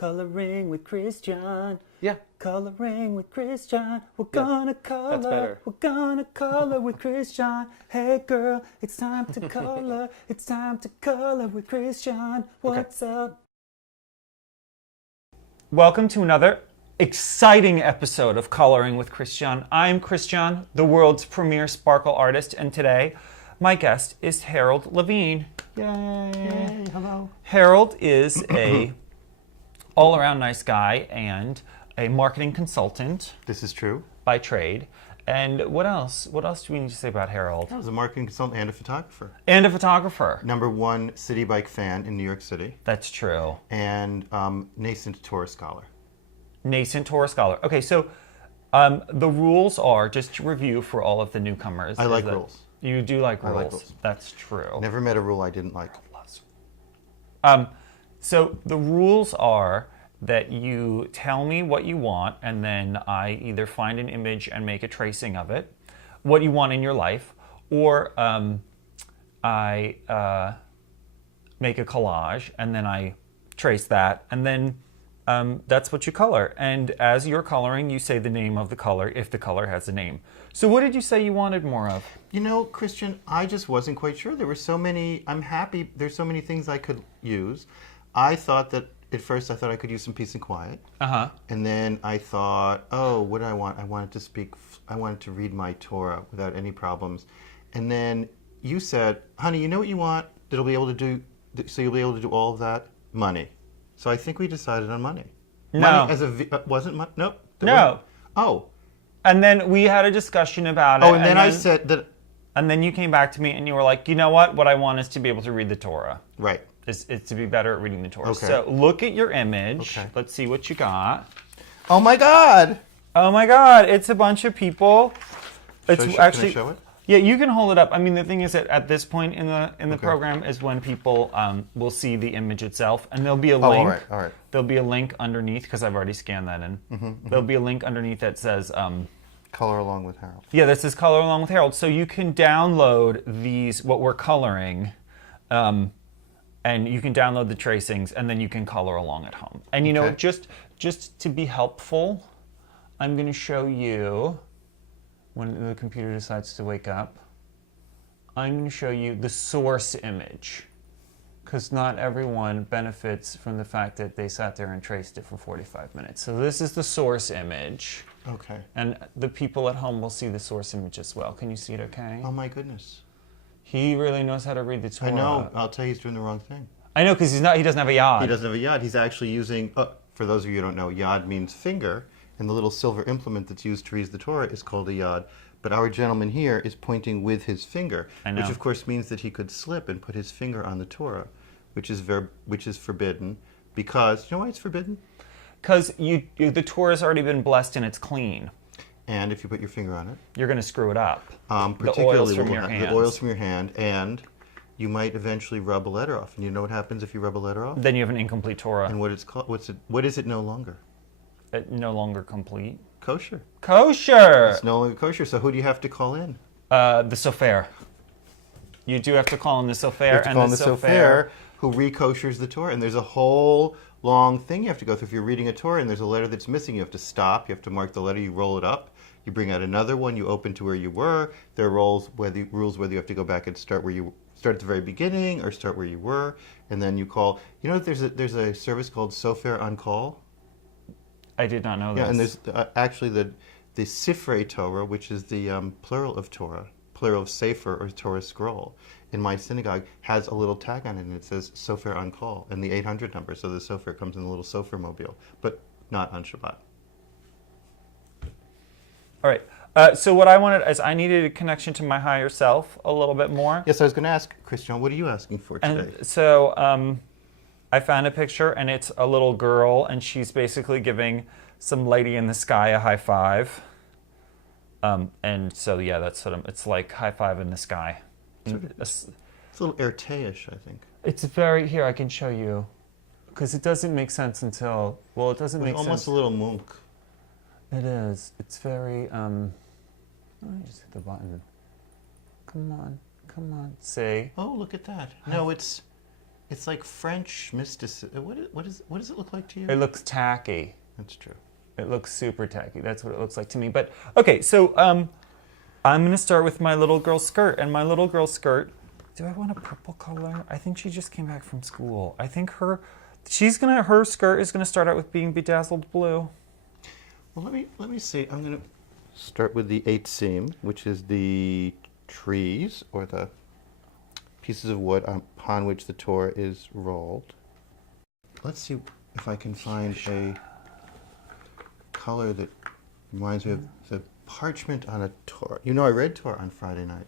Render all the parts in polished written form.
Coloring with Christian. Yeah. Coloring with Christian. We're gonna color. That's better. We're gonna color with Christian. Hey girl, it's time to color. It's time to color with Christian. What's up? Welcome to another exciting episode of Coloring with Christian. I'm Christian, the world's premier sparkle artist, and today my guest is Harold Levine. Yay! Yay, hello. Harold is a all-around nice guy and a marketing consultant. This is true. By trade. And what else? What else do we need to say about Harold? I was a marketing consultant and a photographer. And a photographer. #1 city bike fan in New York City. That's true. And nascent Torah scholar. Nascent Torah scholar. Okay, so the rules are, just to review for all of the newcomers. I like rules. You do like rules. I like rules. That's true. Never met a rule I didn't like. So the rules are that you tell me what you want, and then I either find an image and make a tracing of it, what you want in your life, or I make a collage, and then I trace that, and then that's what you color. And as you're coloring, you say the name of the color, if the color has a name. So what did you say you wanted more of? You know, Christian, I just wasn't quite sure. There were so many, I'm happy, there's so many things I could use. I thought that, at first I thought I could use some peace and quiet. Uh-huh. And then I thought, oh, what do I want? I wanted to read my Torah without any problems. And then you said, honey, you know what you want that'll be able to do, so you'll be able to do all of that? Money. So I think we decided on money. No. Money as wasn't money? Nope. No. Oh. And then we had a discussion about it. Oh, and then I said that. And then you came back to me and you were like, you know what? What I want is to be able to read the Torah. Right. Is to be better at reading the Torah. Okay. So look at your image. Okay. Let's see what you got. Oh my God. Oh my God. It's a bunch of people. It's Can actually. I show it? Yeah, you can hold it up. I mean, the thing is that at this point in the program is when people will see the image itself, and there'll be a link. All right. There'll be a link underneath, because I've already scanned that in. There'll be a link underneath that says... Color along with Harold. Yeah, that says Color Along with Harold. So you can download these, what we're coloring, and you can download the tracings, and then you can color along at home. And you know, just to be helpful, I'm going to show you, when the computer decides to wake up, I'm going to show you the source image. Because not everyone benefits from the fact that they sat there and traced it for 45 minutes. So this is the source image. Okay. And the people at home will see the source image as well. Can you see it okay? Oh my goodness. He really knows how to read the Torah. I know. I'll tell you he's doing the wrong thing. I know, because he doesn't have a yod. He doesn't have a yod. He's actually using, for those of you who don't know, yod means finger, and the little silver implement that's used to read the Torah is called a yod. But our gentleman here is pointing with his finger, which of course means that he could slip and put his finger on the Torah, which is forbidden, because, you know why it's forbidden? Because the Torah has already been blessed and it's clean. And if you put your finger on it, you're going to screw it up. Particularly the oils from your hands. The oils from your hand, and you might eventually rub a letter off. And you know what happens if you rub a letter off? Then you have an incomplete Torah. And what it's called? What is it no longer? No longer complete. Kosher. Kosher! It's no longer kosher. So who do you have to call in? The sofer. You do have to call in the sofer. You have to call in the sofer who re-koshers the Torah. And there's a whole long thing you have to go through. If you're reading a Torah and there's a letter that's missing, you have to stop. You have to mark the letter. You roll it up. You bring out another one. You open to where you were. There are rules whether you have to go back and start at the very beginning or start where you were. And then you call. You know that there's a service called Sofer on Call. I did not know this. Yeah, and there's actually the Sifrei Torah, which is the plural of Torah, plural of Sefer or Torah scroll, in my synagogue has a little tag on it, and it says Sofer on Call, and the 800 number. So the Sofer comes in a little Sofer mobile, but not on Shabbat. All right. So what I wanted is I needed a connection to my higher self a little bit more. Yes, I was going to ask, Christian, what are you asking for today? And so I found a picture, and it's a little girl, and she's basically giving some lady in the sky a high five. And so, yeah, that's sort of, it's like high five in the sky. It's a little Erte-ish, I think. It's very, here, I can show you. Because it doesn't make sense until, well, it doesn't make sense. It's almost a little monk. It is. It's very, let me just hit the button. Come on, say. Oh, look at that. No, it's It's like French mysticism. What does it look like to you? It looks tacky. That's true. It looks super tacky. That's what it looks like to me. But okay, so I'm gonna start with my little girl skirt. And my little girl skirt, do I want a purple color? I think she just came back from school. I think her skirt is gonna start out with being bedazzled blue. Well, let me see. I'm gonna start with the 8th seam, which is the trees or the pieces of wood upon which the Torah is rolled. Let's see if I can find a color that reminds me of the parchment on a Torah. You know, I read Torah on Friday night.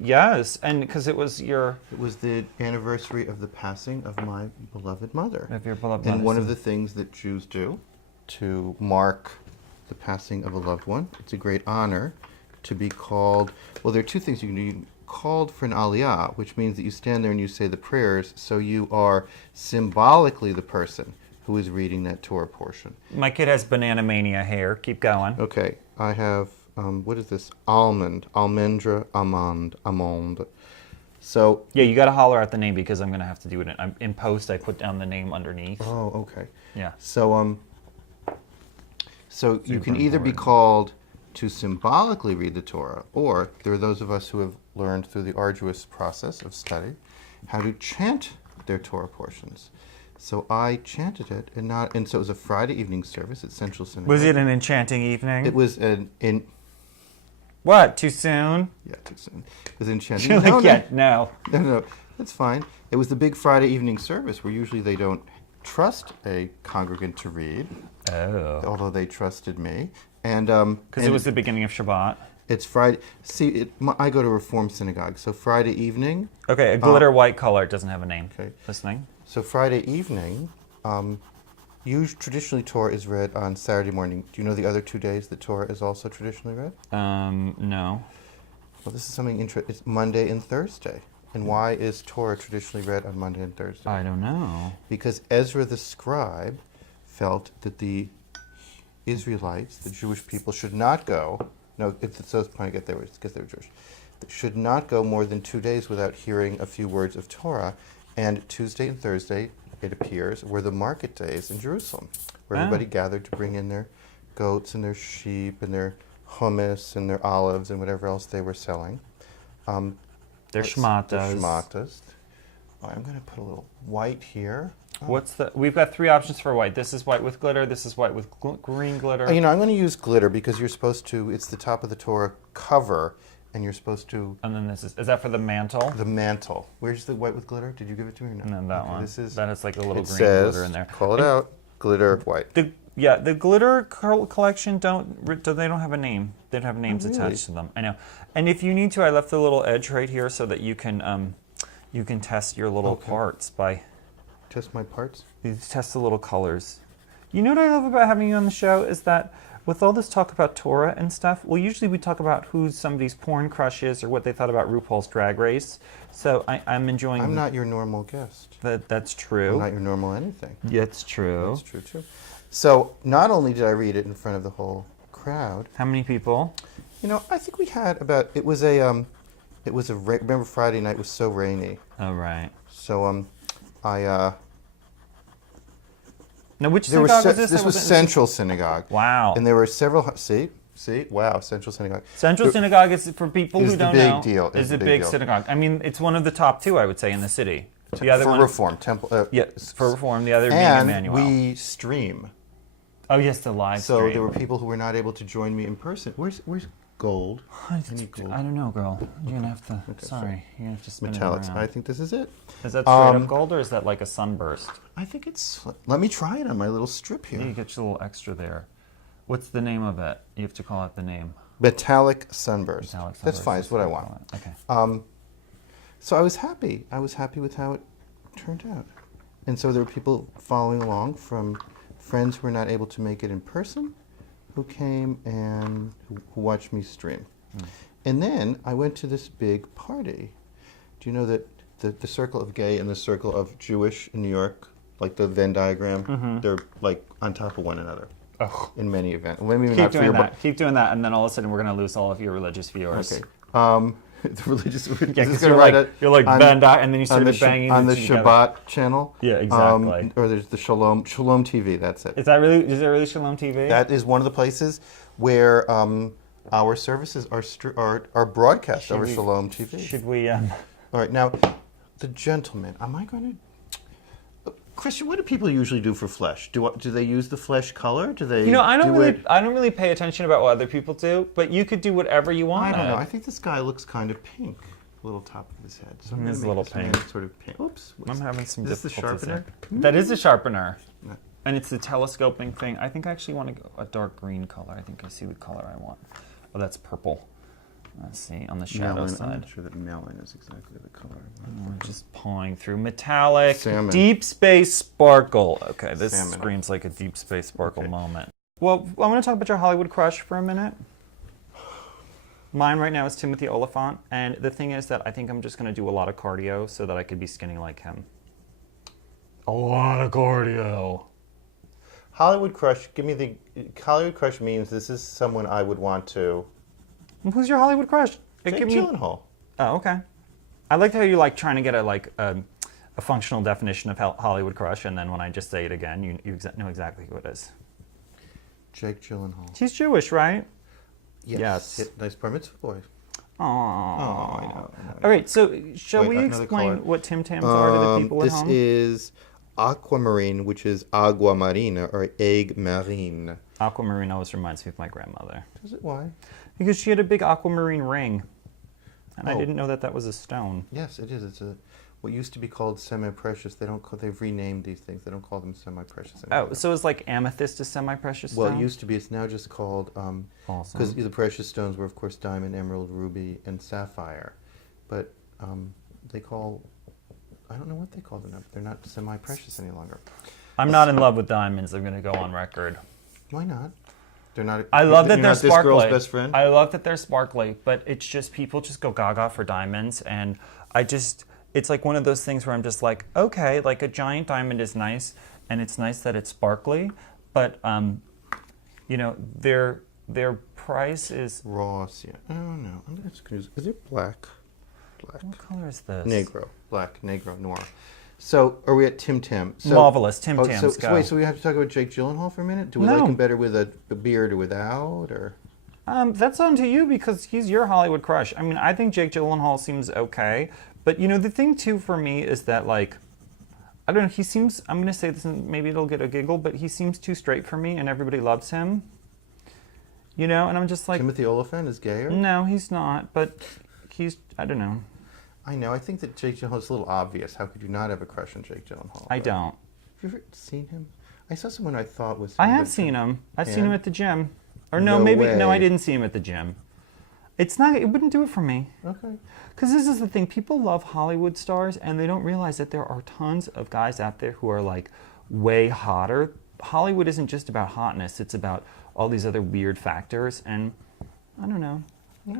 Yes, and because it was the anniversary of the passing of my beloved mother. Of your beloved and mother. one of the things that Jews do to mark the passing of a loved one, it's a great honor to be called. Well, there are two things you can do. You can called for an aliyah, which means that you stand there and you say the prayers, so you are symbolically the person who is reading that Torah portion. My kid has banana mania hair. Keep going. Okay, I have, what is this? Almond, almendra, almond. So yeah, you got to holler out the name because I'm going to have to do it in post. I put down the name underneath. Oh, okay. Yeah. So you can either be called to symbolically read the Torah, or there are those of us who have learned through the arduous process of study how to chant their Torah portions. So I chanted it, and so it was a Friday evening service at Central Synagogue. Was it an enchanting evening? It was What? Too soon? Yeah, too soon. It was enchanting. You're like, no. No, that's fine. It was the big Friday evening service where usually they don't trust a congregant to read. Oh. Although they trusted me. And because it was the beginning of Shabbat. It's Friday. See, I go to Reform Synagogue, so Friday evening. Okay, a glitter white color. It doesn't have a name. Okay. This thing. So Friday evening, traditionally Torah is read on Saturday morning. Do you know the other 2 days that Torah is also traditionally read? No. Well, this is something interesting. It's Monday and Thursday. And why is Torah traditionally read on Monday and Thursday? I don't know. Because Ezra the scribe felt that the Israelites, the Jewish people, should not go. No, it's so funny to get there because they were Jewish. They should not go more than 2 days without hearing a few words of Torah. And Tuesday and Thursday, it appears, were the market days in Jerusalem, where everybody gathered to bring in their goats and their sheep and their hummus and their olives and whatever else they were selling. Their shmatas. Their shmatas. I'm going to put a little white here. We've got 3 options for white. This is white with glitter. This is white with green glitter. I'm going to use glitter because you're supposed to, it's the top of the Torah cover, and you're supposed to... And then this is that for the mantle? The mantle. Where's the white with glitter? Did you give it to me or no? No, that one. That is like a little green glitter in there. Call it out, glitter white. The glitter collection they don't have a name. They don't have names attached to them. I know. And if you need to, I left the little edge right here so that you can test your little parts by... Test my parts? You test the little colors. You know what I love about having you on the show is that with all this talk about Torah and stuff, well, usually we talk about who somebody's porn crush is or what they thought about RuPaul's Drag Race. So I'm enjoying... I'm not your normal guest. That's true. I'm not your normal anything. Yeah, it's true. That's true, too. So not only did I read it in front of the whole crowd... How many people? I think we had about... Remember Friday night was so rainy. Oh, right. So, Now, which synagogue was this? This was Central Synagogue. Wow. And there were several... Wow, Central Synagogue. Central Synagogue is, for people who don't know... Is the big deal. Is a big synagogue. I mean, it's one of the top 2, I would say, in the city. The other for one, Reform. Temple. For Reform. The other being Emmanuel. And we stream. Oh, yes, the live stream. So there were people who were not able to join me in person. Where's gold? Any gold? I don't know, girl. You're going to have to... Okay, sorry. You're going to have to spin metallics. it around. I think this is it. Is that straight up gold, or is that like a sunburst? I think it's... Let me try it on my little strip here. Yeah, you get your little extra there. What's the name of it? You have to call out the name. Metallic sunburst. Metallic sunburst. That's fine. It's what I want. Okay. So I was happy. I was happy with how it turned out. And so there were people following along from friends who were not able to make it in person, who came and who watched me stream. And then I went to this big party. Do you know that the circle of gay and the circle of Jewish in New York, like the Venn diagram, they're like on top of one another in many events. Keep doing that, and then all of a sudden we're going to lose all of your religious viewers. Okay. The religious. Yeah, because you're like bend out, and then you started banging on the together. Shabbat channel. Yeah, exactly. Or there's the Shalom TV. That's it. Is there really Shalom TV? That is one of the places where our services are broadcast over Shalom TV. Should we? All right, now the gentleman. Am I going to? Christian, what do people usually do for flesh? Do they use the flesh color? Do they? I don't really pay attention about what other people do, but you could do whatever you want. I don't know. I think this guy looks kind of pink, a little top of his head. So I'm He's a little pink. Sort of pink. Oops. I'm having some difficulties. Is this the sharpener? That is the sharpener, No. and it's the telescoping thing. I think I actually want to go a dark green color. I think I see the color I want. Oh, that's purple. Let's see, on the shadow side. I'm not sure that melon is exactly the color. We're just pawing through metallic, Salmon. deep space sparkle. Okay, this Salmon. screams like a deep space sparkle moment. Well, I want to talk about your Hollywood crush for a minute. Mine right now is Timothy Olyphant, and the thing is that I think I'm just going to do a lot of cardio so that I could be skinny like him. A lot of cardio. Hollywood crush. Give me the Hollywood crush means this is someone I would want to. Who's your Hollywood crush? Jake Gyllenhaal. Oh, okay. I liked how you trying to get a functional definition of Hollywood crush, and then when I just say it again, you know exactly who it is. Jake Gyllenhaal. He's Jewish, right? Yes. Nice bar mitzvah boy. Aww. Oh, I know. All right, so shall we explain what Tim Tams are to the people at home? This is Aquamarine, which is agua marina or egg marine. Aquamarine always reminds me of my grandmother. Does it? Why? Because she had a big aquamarine ring, and I didn't know that was a stone. Yes, it is. It's what used to be called semi-precious. They've renamed these things. They don't call them semi-precious anymore. Oh, so it's like amethyst is semi-precious stone? Well, it used to be. It's now just called because the precious stones were, of course, diamond, emerald, ruby, and sapphire. But they call. I don't know what they call them now. But they're not semi-precious any longer. I'm not in love with diamonds. I'm going to go on record. Why not? They're not. I love that they're sparkly. This girl's best friend. I love that they're sparkly, but it's just people just go gaga for diamonds, and it's like one of those things where I'm just like, okay, like a giant diamond is nice, and it's nice that it's sparkly, but their price is Ross. Yeah. Oh no. I'm just confused. Is it black? Black. What color is this? Negro. Black. Negro. Noir. So, are we at Tim Tam? Marvelous. Tim Tams. So wait, so we have to talk about Jake Gyllenhaal for a minute? Do we like him better with a beard or without? Or that's on to you because he's your Hollywood crush. I mean, I think Jake Gyllenhaal seems okay. But, the thing, too, for me is that, I don't know, he seems, I'm going to say this and maybe it'll get a giggle, but he seems too straight for me and everybody loves him. And I'm just like... Timothy Olyphant is gayer? No, he's not, but I don't know. I know. I think that Jake Gyllenhaal is a little obvious. How could you not have a crush on Jake Gyllenhaal? I don't. Have you ever seen him? I saw someone I thought was... I have seen him. I've seen him at the gym. Or no, maybe... way. No, I didn't see him at the gym. It wouldn't do it for me. Okay. Because this is the thing. People love Hollywood stars, and they don't realize that there are tons of guys out there who are, way hotter. Hollywood isn't just about hotness. It's about all these other weird factors, and I don't know. All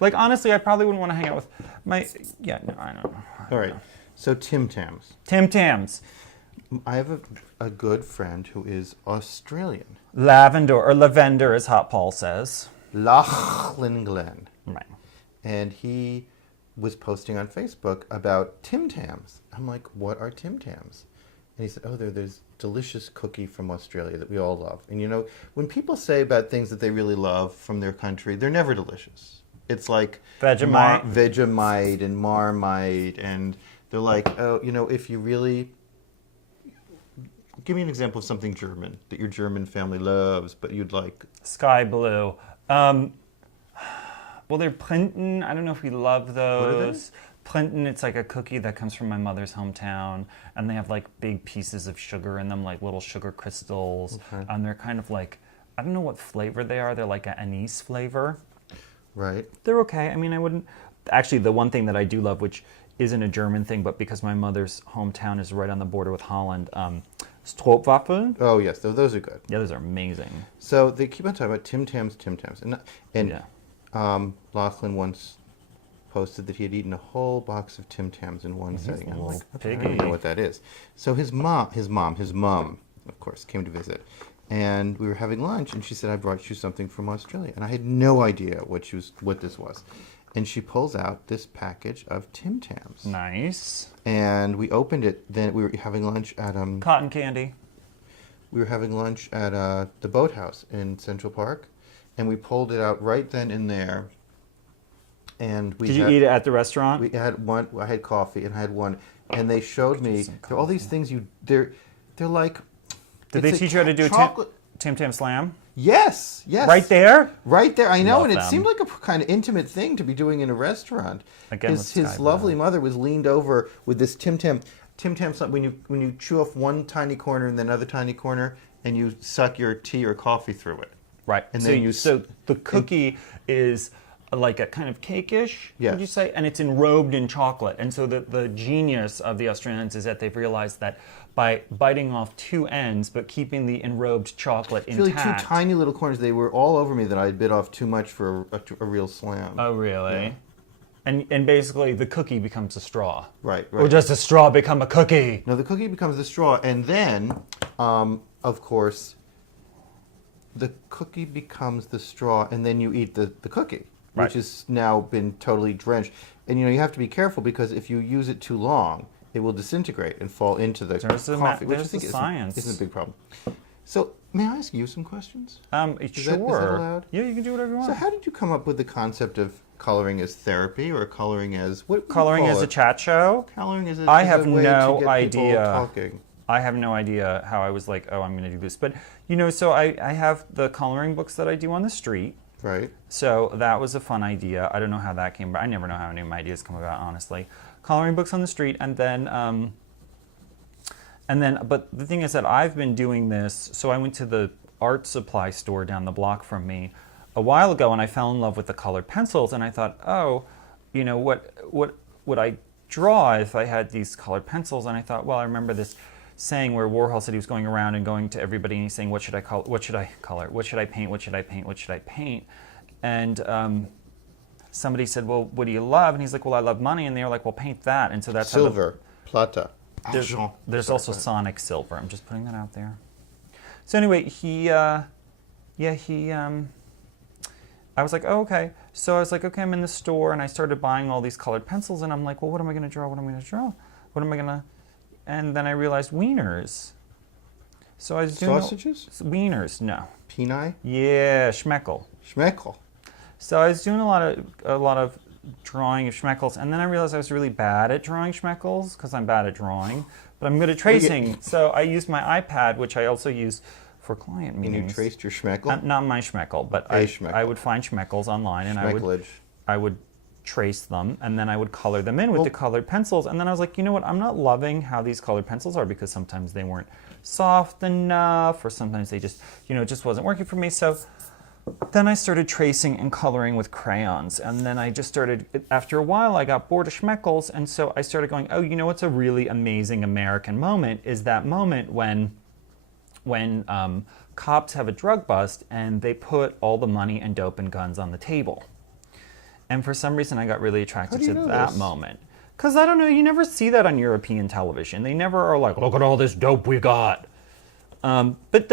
right. Honestly, I probably wouldn't want to hang out with my... Yeah, no, I don't know. All right. So, Tim Tams. Tim Tams. I have a good friend who is Australian. Lavender, or Lavender, as Hot Paul says. Lachlan Glenn. Right. And he was posting on Facebook about Tim Tams. I'm like, what are Tim Tams? And he said, oh, they're this delicious cookie from Australia that we all love. And when people say about things that they really love from their country, they're never delicious. It's like Vegemite and Marmite, and they're like, oh, if you really... Give me an example of something German that your German family loves, but you'd like... Sky blue. Well, they're Printen. I don't know if we love those. What are they? Printen, it's like a cookie that comes from my mother's hometown, and they have big pieces of sugar in them, like little sugar crystals. Okay. And they're kind of I don't know what flavor they are. They're like an anise flavor. Right. They're okay. I mean, I wouldn't... Actually, the one thing that I do love, which isn't a German thing, but because my mother's hometown is right on the border with Holland, Stroopwafel. Oh, yes. Those are good. Yeah, those are amazing. So they keep on talking about Tim Tams. And yeah. Lachlan once posted that he had eaten a whole box of Tim Tams in one setting. I'm like, okay, I don't know what that is. So his mom, of course, came to visit. And we were having lunch, and she said, I brought you something from Australia. And I had no idea what this was. and she pulls out this package of Tim Tams. Nice. And we opened it. Then we were having lunch at Cotton candy. We were having lunch at the Boathouse in Central Park, and we pulled it out right then and there. And we Did you eat it at the restaurant? We had one. I had coffee, and I had one. And they showed me there are all these things they're like. Did they teach you how to do chocolate? Tim Tam Slam? Yes. Right there? Right there. I know, Love and it them. seemed like a kind of intimate thing to be doing in a restaurant. Again, His lovely mother was leaned over with this Tim Tam when you chew off one tiny corner and then another tiny corner, and you suck your tea or coffee through it. Right. And so then so the cookie is like a kind of cake-ish, Yes. would you say? And it's enrobed in chocolate. And so the genius of the Australians is that they've realized that by biting off two ends but keeping the enrobed chocolate It's really intact. two tiny little corners. They were all over me that I bit off too much for a real slam. Oh, really? Yeah. And basically the cookie becomes a straw. Right. Or does the straw become a cookie? No, the cookie becomes the straw, and then, of course, the cookie becomes the straw, and then you eat the cookie, Right. which has now been totally drenched. And you have to be careful because if you use it too long, it will disintegrate and fall into the coffee, which I think isn't a big problem. So, may I ask you some questions? Sure. Is that allowed? Yeah, you can do whatever you want. So, how did you come up with the concept of coloring as therapy or coloring as what? Coloring as a chat show? Coloring as a I as have a way no to get idea. people talking. I have no idea how I was like, oh, I'm going to do this. But, so I have the coloring books that I do on the street. Right. So that was a fun idea. I don't know how that came about. I never know how any of my ideas come about, honestly. Coloring books on the street, but the thing is that I've been doing this. So I went to the art supply store down the block from me a while ago, and I fell in love with the colored pencils. And I thought, oh, what would I draw if I had these colored pencils? And I thought, well, I remember this saying where Warhol said he was going around and going to everybody and he's saying, what should I color? What should I color? What should I paint? What should I paint? What should I paint? And somebody said, well, what do you love? And he's like, well, I love money. And they were like, well, paint that. And so that's Silver, plata, there's also Sonic Silver. I'm just putting that out there. So anyway, I was like, oh, okay. So I was like, okay, I'm in the store, and I started buying all these colored pencils, and I'm like, well, what am I going to draw? What am I going to draw? What am I going to... And then I realized wieners. So I was doing... Sausages? Wieners, no. Peni? Yeah, schmeckel. Schmeckel. So I was doing a lot of drawing of schmeckles, and then I realized I was really bad at drawing schmeckles, because I'm bad at drawing, but I'm good at tracing. So I used my iPad, which I also use for client meetings. And you traced your schmeckel? Not my schmeckel, but I would find schmeckles online, and I would trace them, and then I would color them in with the colored pencils. And then I was like, you know what? I'm not loving how these colored pencils are, because sometimes they weren't soft enough, or sometimes they just, it just wasn't working for me. So then I started tracing and coloring with crayons, and then I just started, after a while, I got bored of schmeckles, and so I started going, oh, what's a really amazing American moment is that moment when cops have a drug bust and they put all the money and dope and guns on the table. And for some reason, I got really attracted to that moment. Because I don't know, you never see that on European television. They never are like, look at all this dope we got. But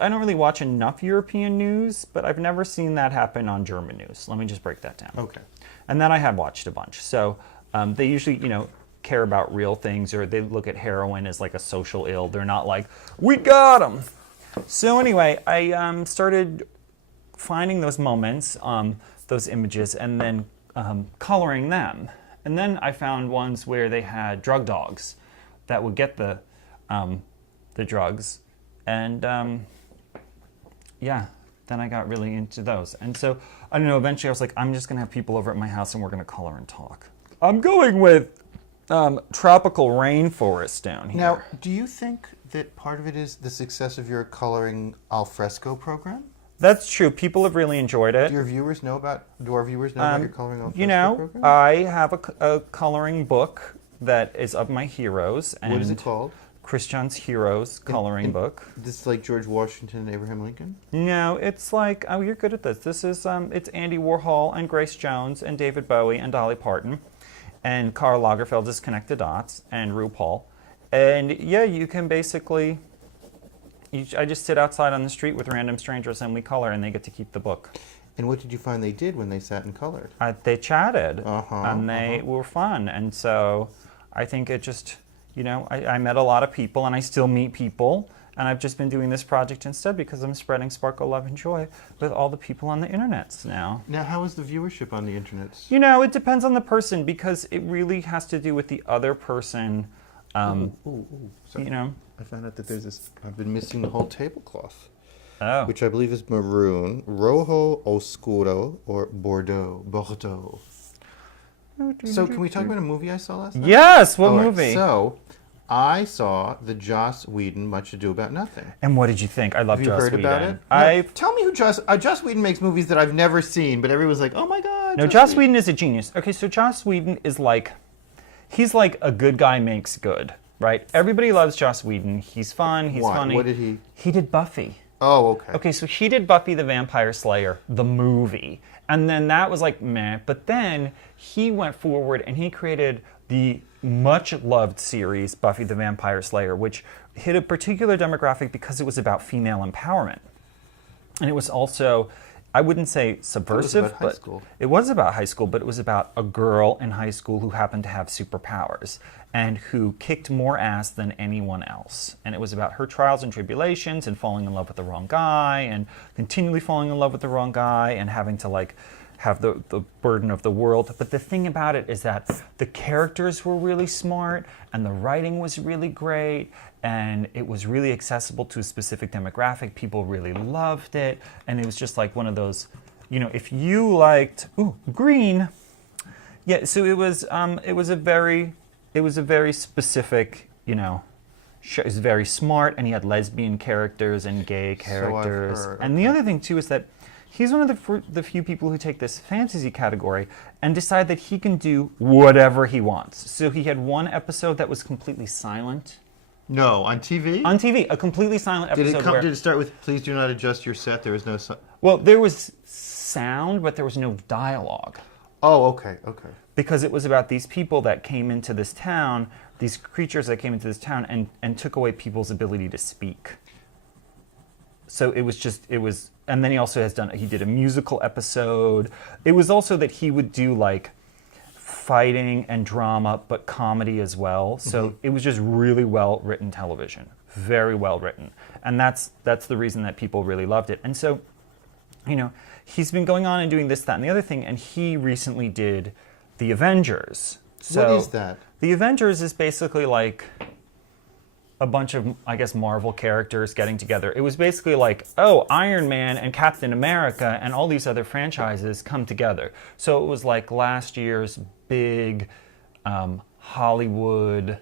I don't really watch enough European news, but I've never seen that happen on German news. Let me just break that down. Okay. And then I have watched a bunch. So they usually, care about real things, or they look at heroin as like a social ill. They're not like, we got them. So anyway, I started finding those moments, those images, and then coloring them. And then I found ones where they had drug dogs that would get the drugs. And then I got really into those. And so, I don't know, eventually I was like, I'm just going to have people over at my house and we're going to color and talk. I'm going with tropical rainforest down here. Now, do you think that part of it is the success of your coloring al fresco program? That's true. People have really enjoyed it. Do our viewers know about your coloring al fresco program? I have a coloring book that is of my heroes. And what is it called? Christian's Heroes coloring book. This is like George Washington and Abraham Lincoln? No, it's like, oh, you're good at this. This is, it's Andy Warhol and Grace Jones and David Bowie and Dolly Parton and Karl Lagerfeld's Connect the Dots and RuPaul. And yeah, you can basically, I just sit outside on the street with random strangers and we color, and they get to keep the book. And what did you find they did when they sat and colored? They chatted, and they were fun. And so I think it just, I met a lot of people, and I still meet people. And I've just been doing this project instead because I'm spreading sparkle, love, and joy with all the people on the internets now. Now, how is the viewership on the internets? It depends on the person because it really has to do with the other person. Sorry. I found out that there's this. I've been missing the whole tablecloth. Oh. Which I believe is maroon, rojo oscuro, or bordeaux. So, can we talk about a movie I saw last night? Yes, what movie? So, I saw the Joss Whedon Much Ado About Nothing. And what did you think? I love Joss Whedon. Have you heard about it? Tell me who Joss Whedon makes movies that I've never seen, but everyone's like, oh my god. No, Joss Whedon is a genius. Okay, so Joss Whedon is he's like a good guy makes good, right? Everybody loves Joss Whedon. He's fun, he's funny. What did he? He did Buffy. Oh, okay. Okay, so he did Buffy the Vampire Slayer, the movie. And then that was like, meh. But then he went forward and he created the much-loved series, Buffy the Vampire Slayer, which hit a particular demographic because it was about female empowerment. And it was also, I wouldn't say subversive, it was about it was about high school, but it was about a girl in high school who happened to have superpowers and who kicked more ass than anyone else. And it was about her trials and tribulations and falling in love with the wrong guy and continually falling in love with the wrong guy and having to have the burden of the world. But the thing about it is that the characters were really smart and the writing was really great and it was really accessible to a specific demographic. People really loved it. And it was just like one of those, if you liked, green. Yeah, so it was a very specific, it was very smart and he had lesbian characters and gay characters. So I've heard. And the other thing too is that he's one of the few people who take this fantasy category and decide that he can do whatever he wants. So he had one episode that was completely silent. No, on TV? On TV, a completely silent episode. Did it start with, please do not adjust your set? There was no... Well, there was sound, but there was no dialogue. Oh, okay. Because it was about these people that came into this town, these creatures that came into this town and took away people's ability to speak. So it was, and then he did a musical episode. It was also that he would do fighting and drama, but comedy as well. So it was just really well written television, very well written. And that's the reason that people really loved it. And so, he's been going on and doing this, that, and the other thing, and he recently did The Avengers. So what is that? The Avengers is basically a bunch of, I guess, Marvel characters getting together. It was basically Iron Man and Captain America and all these other franchises come together. So it was like last year's big Hollywood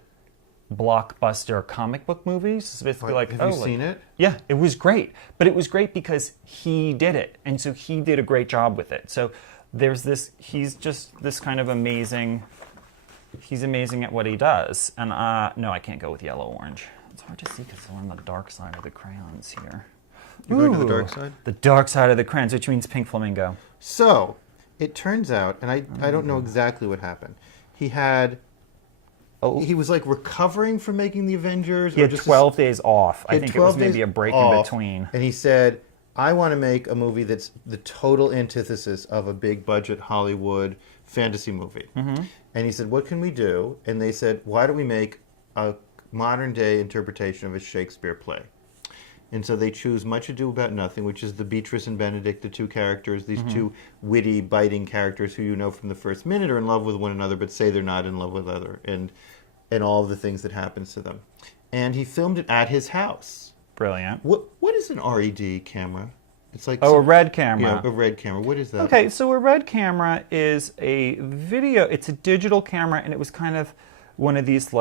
blockbuster comic book movies. It's basically have you seen it? Yeah, it was great. But it was great because he did it. And so he did a great job with it. So there's he's just this kind of amazing... He's amazing at what he does. And no, I can't go with yellow-orange. It's hard to see because we're on the dark side of the crayons here. You're going to the dark side? The dark side of the crayons, which means pink flamingo. So, it turns out, and I don't know exactly what happened. He had... He was recovering from making the Avengers? He had 12 days off. I think it was maybe a break in between. And he said, I want to make a movie that's the total antithesis of a big budget Hollywood fantasy movie. Mm-hmm. And he said, what can we do? And they said, why don't we make a modern day interpretation of a Shakespeare play? And so they choose Much Ado About Nothing, which is the Beatrice and Benedict, the two characters, these two witty, biting characters who from the first minute are in love with one another, but say they're not in love with other, and all of the things that happens to them. And he filmed it at his house. Brilliant. What is an RED camera? It's a red camera. Yeah, a red camera. What is that? Okay, so a red camera is a video. It's a digital camera, and it was kind of one of these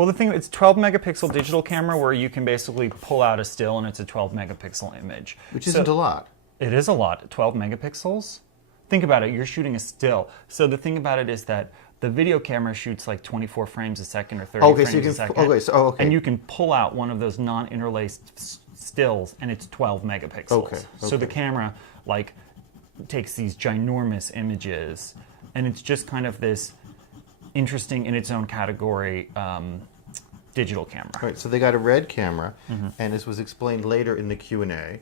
it's 12 megapixel digital camera where you can basically pull out a still, and it's a 12 megapixel image. Which isn't a lot. It is a lot. 12 megapixels. Think about it. You're shooting a still. So the thing about it is that the video camera shoots 24 frames a second or 30 frames a second. Okay. And you can pull out one of those non-interlaced stills, and it's 12 megapixels. Okay. So the camera takes these ginormous images, and it's just kind of this interesting in its own category digital camera. Right. So they got a red camera, and this was explained later in the Q&A.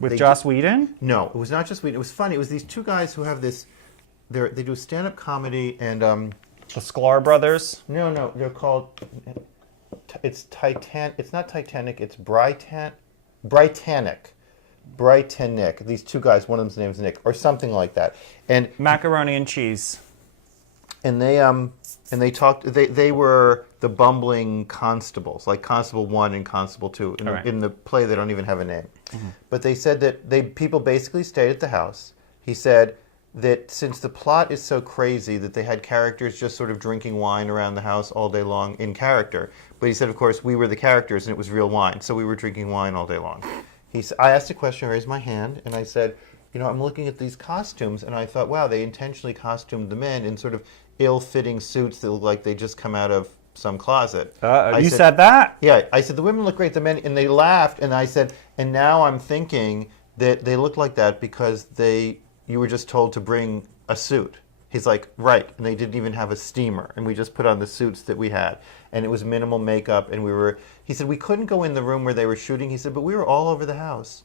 With Joss Whedon? No, it was not just Whedon. It was funny. It was these two guys who have this. They do stand-up comedy and. The Sklar brothers? No, they're called. It's Titan. It's not Titanic. It's Britannic. Britannic. These two guys. One of them's name's Nick, or something like that. And Macaroni and Cheese. And they talked. They were the bumbling constables, like Constable 1 and Constable 2. In the play, they don't even have a name. Mm-hmm. But they said that people basically stayed at the house. He said that since the plot is so crazy that they had characters just sort of drinking wine around the house all day long in character. But he said, of course, we were the characters and it was real wine, so we were drinking wine all day long. I asked a question, I raised my hand, and I said, I'm looking at these costumes, and I thought, wow, they intentionally costumed the men in sort of ill-fitting suits that look like they just come out of some closet. You said that? Yeah, I said, the women look great, the men, and they laughed, and I said, and now I'm thinking that they look like that because you were just told to bring a suit. He's like, right, and they didn't even have a steamer, and we just put on the suits that we had, and it was minimal makeup, and he said, we couldn't go in the room where they were shooting, he said, but we were all over the house.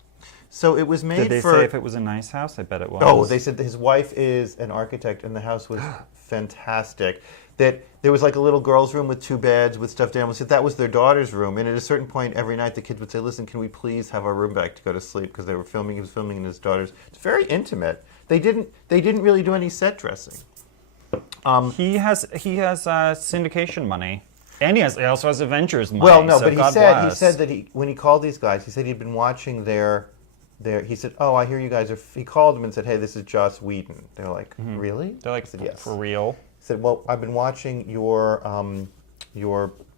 So it was made Did they say if it was a nice house? I bet it was. Oh, they said that his wife is an architect, and the house was fantastic. That there was like a little girl's room with 2 beds with stuffed animals. That was their daughter's room, and at a certain point every night the kids would say, listen, can we please have our room back to go to sleep, because he was filming in his daughter's. It's very intimate. They didn't really do any set dressing. He has syndication money, and he also has Avengers money. Well, no, so but he said that when he called these guys, he said he'd been watching he said, oh, I hear you guys are. He called them and said, hey, this is Joss Whedon. They're like, really? They're like, I said, yes. For real? He said, well, I've been watching your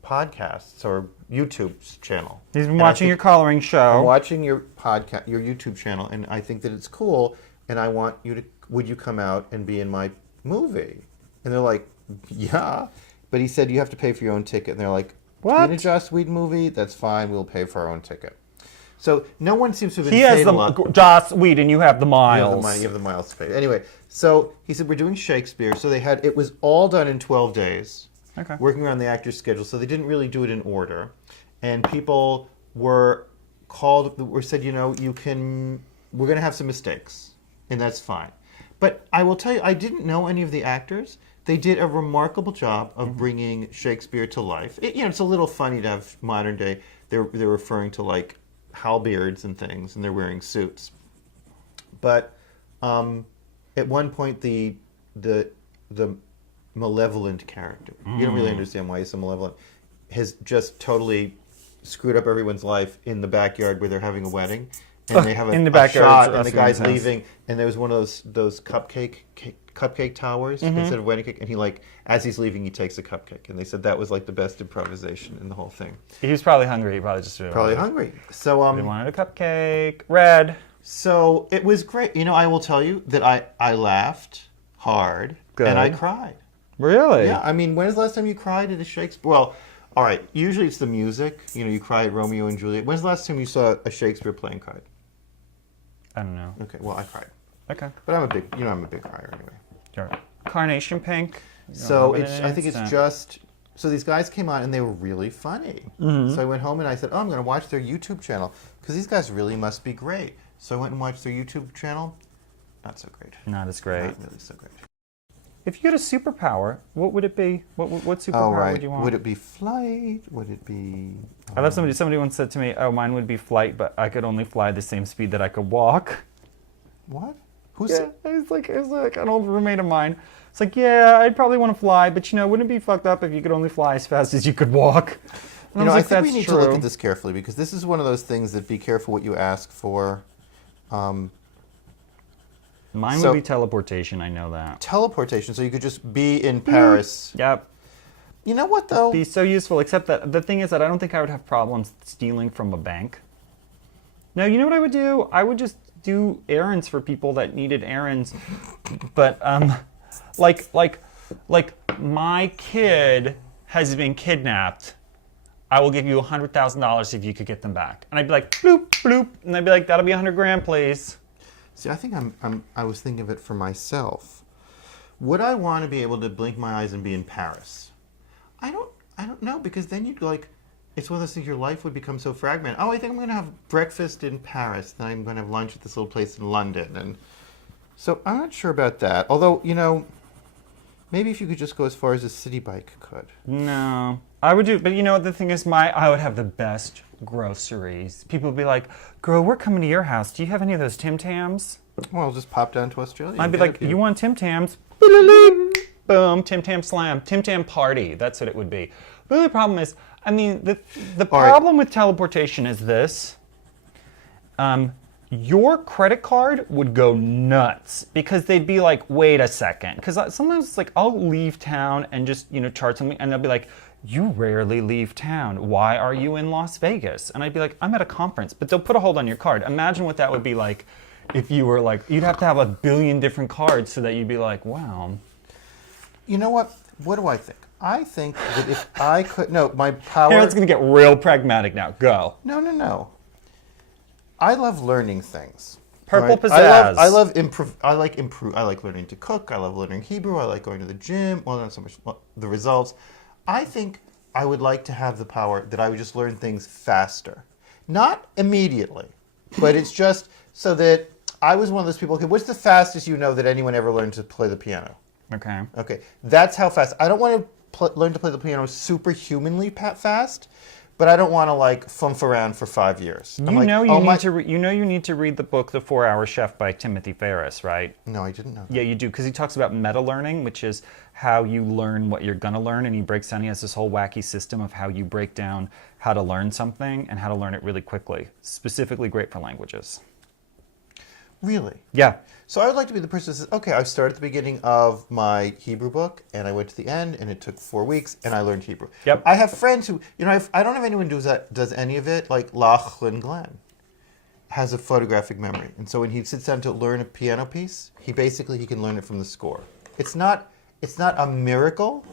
podcasts or YouTube channel. He's been watching your coloring show. I'm watching your YouTube channel, and I think that it's cool, and I want you to, would you come out and be in my movie? And they're like, yeah. But he said, you have to pay for your own ticket. And they're like, what? In a Joss Whedon movie? That's fine. We'll pay for our own ticket. So no one seems to have been He has the Joss Whedon. You have the miles. You have the miles to pay. Anyway, so he said, we're doing Shakespeare. So it was all done in 12 days. Okay. Working around the actor's schedule. So they didn't really do it in order. And people were said, we're going to have some mistakes. And that's fine. But I will tell you, I didn't know any of the actors. They did a remarkable job of bringing Shakespeare to life. It's a little funny to have modern day. They're referring to like halberds and things, and they're wearing suits. But at one point, the malevolent character, you don't really understand why he's so malevolent, has just totally screwed up everyone's life in the backyard where they're having a wedding. And they have a shot, and the guy's leaving, and there was one of those cupcake towers instead of wedding cake, and he as he's leaving, he takes a cupcake, and they said that was like the best improvisation in the whole thing. He was probably hungry. He probably just hungry. So they wanted a cupcake, red. So it was great. I will tell you that I laughed hard and I cried. Really? Yeah. I mean, when is the last time you cried at a Shakespeare? Well, all right. Usually it's the music. You cry at Romeo and Juliet. When's the last time you saw a Shakespeare play and cried? I don't know. Okay, well, I cried. Okay. But I'm a big crier anyway. Sure. Carnation Pink. So I think it's just, so these guys came on and they were really funny. Mm-hmm. So I went home and I said, I'm going to watch their YouTube channel because these guys really must be great. So I went and watched their YouTube channel. Not so great. Not as great. Not really so great. If you had a superpower, what would it be? What superpower would you want? Would it be flight? Would it be... I love somebody once said to me, mine would be flight, but I could only fly the same speed that I could walk. What? It was like an old roommate of mine. It's like, yeah, I'd probably want to fly, but wouldn't it be fucked up if you could only fly as fast as you could walk? And I think we need to look at this carefully because this is one of those things that be careful what you ask for. Mine would be teleportation, I know that. Teleportation, so you could just be in Paris. Yep. You know what, though? Be so useful, except that the thing is that I don't think I would have problems stealing from a bank. No, you know what I would do? I would just do errands for people that needed errands. But, like my kid has been kidnapped. I will give you $100,000 if you could get them back. And I'd be like, bloop, bloop. And they'd be like, that'll be $100,000, please. See, I think I was thinking of it for myself. Would I want to be able to blink my eyes and be in Paris? I don't know, because then you'd it's one of those things, your life would become so fragmented. Oh, I think I'm going to have breakfast in Paris, then I'm going to have lunch at this little place in London. And so I'm not sure about that. Although, maybe if you could just go as far as a city bike could. No. I would do, but the thing is, I would have the best groceries. People would be like, girl, we're coming to your house. Do you have any of those Tim Tams? Well, I'll just pop down to Australia. I'd be like, you want Tim Tams? Boom, Tim Tam slam, Tim Tam party. That's what it would be. The only problem is, the problem with teleportation is this. Your credit card would go nuts because they'd be like, wait a second. Because sometimes it's like, I'll leave town and just, charge something, and they'll be like, you rarely leave town. Why are you in Las Vegas? And I'd be like, I'm at a conference. But they'll put a hold on your card. Imagine what that would be like if you were like, you'd have to have 1 billion different cards so that you'd be like, wow. You know what? What do I think? I think that if I could... No, my power... Harold's going to get real pragmatic now. Go. No. I love learning things. Purple right? pizzazz. I like learning to cook. I love learning Hebrew. I like going to the gym. Well, not so much the results. I think I would like to have the power that I would just learn things faster. Not immediately, but it's just so that I was one of those people, okay, what's the fastest that anyone ever learned to play the piano? Okay, that's how fast. I don't want to learn to play the piano superhumanly fast, but I don't want to fump around for 5 years. You need to read the book The 4-Hour Chef by Timothy Ferriss, right? No, I didn't know that. Yeah, you do, because he talks about meta learning, which is how you learn what you're gonna learn, and he has this whole wacky system of how you break down how to learn something and how to learn it really quickly. Specifically great for languages. Really? Yeah. So I would like to be the person that says, okay, I started at the beginning of my Hebrew book, and I went to the end, and it took 4 weeks, and I learned Hebrew. Yep. I have friends who, I don't have anyone who does any of it, like Lachlan Glenn has a photographic memory. And so when he sits down to learn a piano piece, he can learn it from the score. It's not a miracle,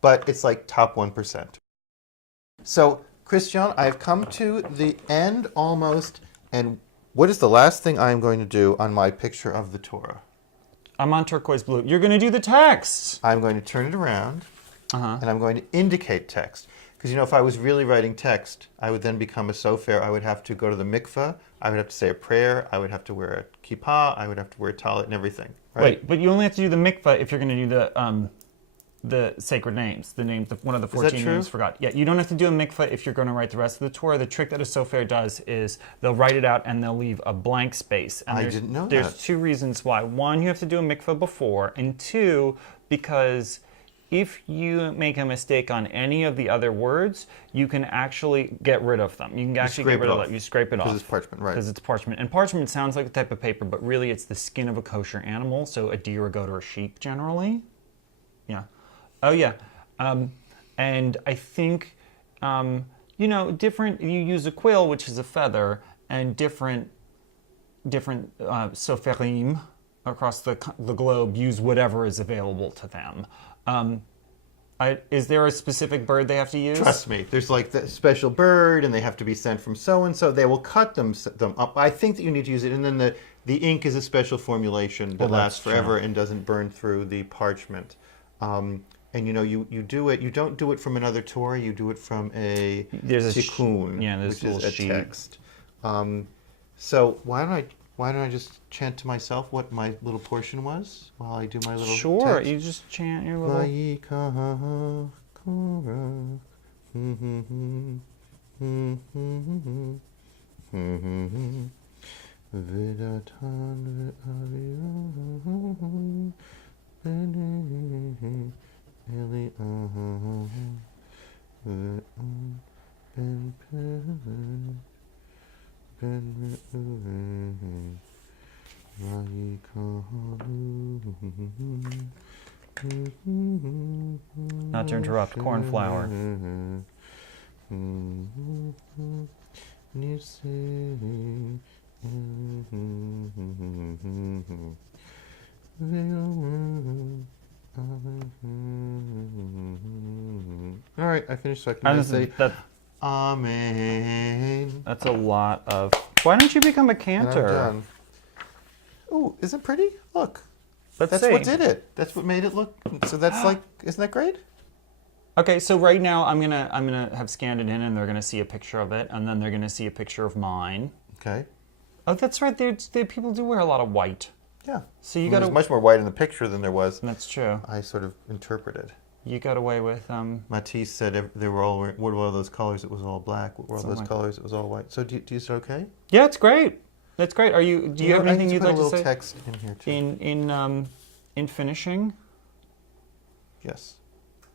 but it's like top 1%. So, Christian, I've come to the end almost, and what is the last thing I'm going to do on my picture of the Torah? I'm on Turquoise Blue. You're going to do the text. I'm going to turn it around, and I'm going to indicate text. Because, if I was really writing text, I would then become a sofer. I would have to go to the mikveh. I would have to say a prayer. I would have to wear a kippah. I would have to wear a talit and everything. Right? Wait, but you only have to do the mikveh if you're going to do the sacred names, one of the 14 names forgot. Yeah, you don't have to do a mikveh if you're going to write the rest of the Torah. The trick that a sofer does is they'll write it out and they'll leave a blank space. And I didn't know that. There's 2 reasons why. 1, you have to do a mikveh before, and 2, because if you make a mistake on any of the other words, you can actually get rid of them. You can actually get rid of it. You scrape it off. Because it's parchment, right. Because it's parchment. And parchment sounds like a type of paper, but really it's the skin of a kosher animal, so a deer, a goat, or a sheep generally. Yeah. Oh, yeah. And I think, different, you use a quill, which is a feather, and different soferim across the globe use whatever is available to them. Is there a specific bird they have to use? Trust me, there's the special bird, and they have to be sent from so-and-so. They will cut them up. I think that you need to use it, and then the ink is a special formulation that lasts forever and doesn't burn through the parchment. And you do it. You don't do it from another Torah. You do it from a tikkun, which is a sheet. Text. So why don't I just chant to myself what my little portion was while I do my little text? You just chant your little. Not to interrupt, Cornflower. All right, I finished. So I can say Amen. That's a lot of. Why don't you become a cantor? I'm done. Ooh, isn't it pretty? Look. Let's That's see. what did it. That's what made it look. So that's isn't that great? Okay, so right now I'm gonna have scanned it in, and they're gonna see a picture of it, and then they're gonna see a picture of mine. Okay. Oh, that's right. People do wear a lot of white. Yeah. So you Well, got there's much more white in the picture than there was. That's true. I sort of interpreted. You got away with Matisse said they were all. What were all those colors? It was all black. What were all those colors? It was all white. So do you say okay? Yeah, it's great. That's great. Do you have anything you'd like to say? Put a little text in here too. In finishing. Yes.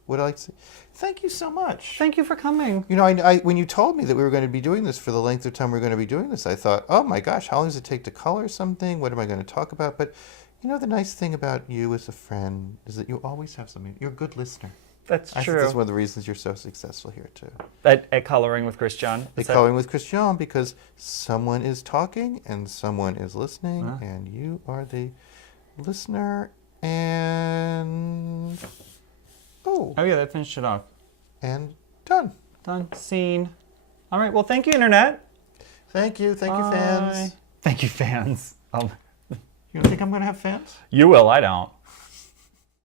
Would I say? Thank you so much. Thank you for coming. You know, I when you told me that we were going to be doing this for the length of time we were going to be doing this, I thought, oh my gosh, how long does it take to color something? What am I going to talk about? But you know, the nice thing about you as a friend is that you always have something. You're a good listener. That's true. I think that's one of the reasons you're so successful here too. At Coloring with Christian. Coloring with Christian, because someone is talking and someone is listening, and you are the listener. And oh yeah, that finished it off. And done. Scene. All right. Well, thank you, Internet. Thank you, fans. Thank you, fans. You don't think I'm going to have fans? You will. I don't.